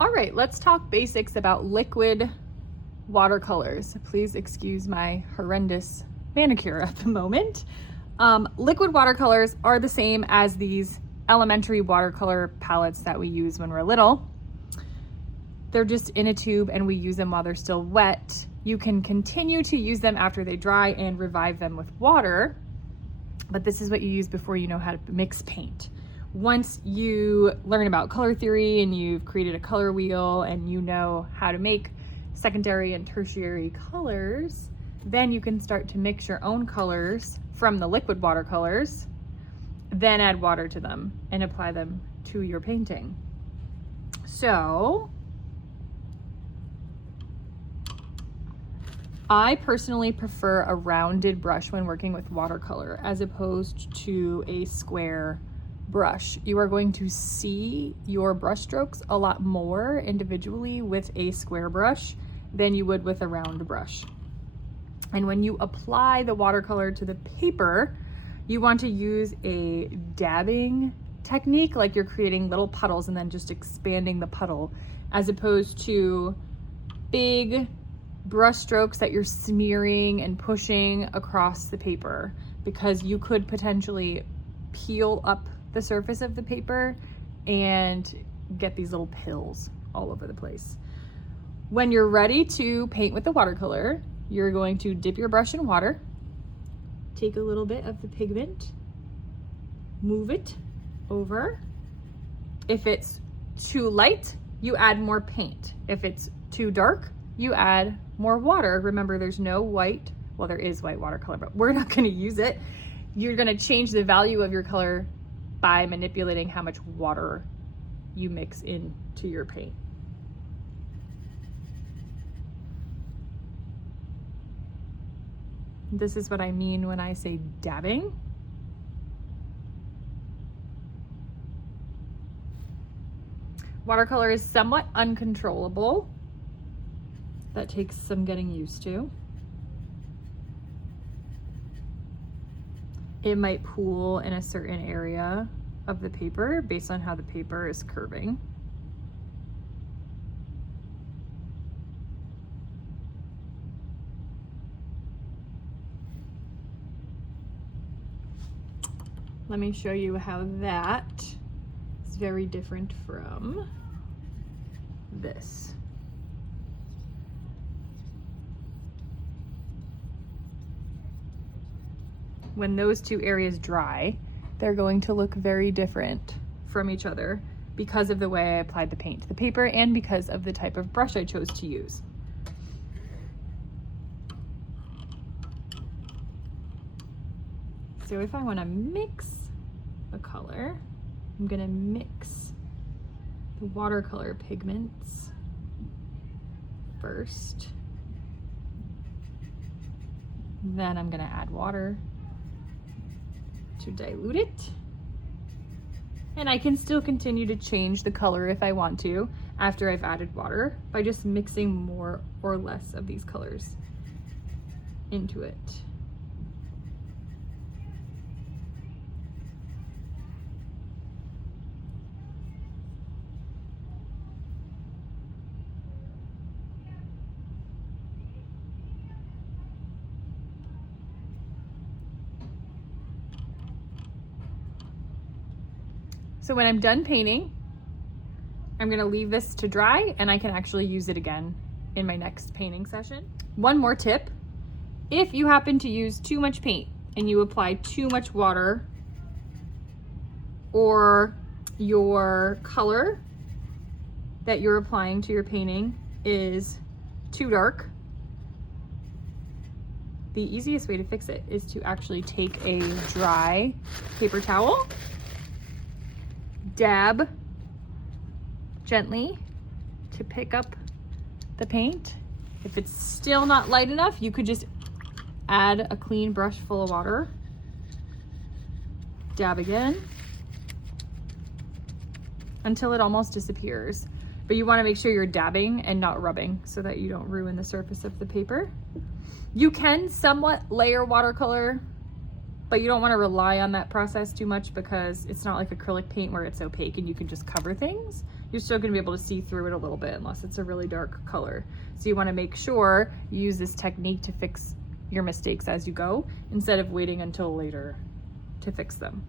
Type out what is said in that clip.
All right, let's talk basics about liquid watercolors. Please excuse my horrendous manicure at the moment. Liquid watercolors are the same as these elementary watercolor palettes that we use when we're little. They're just in a tube and we use them while they're still wet. You can continue to use them after they dry and revive them with water, but this is what you use before you know how to mix paint. Once you learn about color theory and you've created a color wheel and you know how to make secondary and tertiary colors, then you can start to mix your own colors from the liquid watercolors, then add water to them and apply them to your painting. So I personally prefer a rounded brush when working with watercolor as opposed to a square brush. You are going to see your brush strokes a lot more individually with a square brush than you would with a round brush. And when you apply the watercolor to the paper, you want to use a dabbing technique, like you're creating little puddles and then just expanding the puddle, as opposed to big brush strokes that you're smearing and pushing across the paper, because you could potentially peel up the surface of the paper and get these little pills all over the place. When you're ready to paint with the watercolor, you're going to dip your brush in water, take a little bit of the pigment, move it over. If it's too light, you add more paint. If it's too dark, you add more water. Remember, there's no white, well, there is white watercolor, but we're not gonna use it. You're gonna change the value of your color by manipulating how much water you mix into your paint. This is what I mean when I say dabbing. Watercolor is somewhat uncontrollable. That takes some getting used to. It might pool in a certain area of the paper based on how the paper is curving. Let me show you how that is very different from this. When those two areas dry, they're going to look very different from each other because of the way I applied the paint to the paper and because of the type of brush I chose to use. So if I want to mix a color, I'm going to mix the watercolor pigments first. Then I'm going to add water to dilute it. And I can still continue to change the color if I want to after I've added water by just mixing more or less of these colors into it. So when I'm done painting, I'm gonna leave this to dry and I can actually use it again in my next painting session. One more tip, if you happen to use too much paint and you apply too much water, or your color that you're applying to your painting is too dark, the easiest way to fix it is to actually take a dry paper towel, dab gently to pick up the paint. If it's still not light enough, you could just add a clean brush full of water, dab again until it almost disappears. But you want to make sure you're dabbing and not rubbing so that you don't ruin the surface of the paper. You can somewhat layer watercolor but you don't want to rely on that process too much because it's not like acrylic paint where it's opaque and you can just cover things. You're still going to be able to see through it a little bit unless it's a really dark color. So you want to make sure you use this technique to fix your mistakes as you go instead of waiting until later to fix them.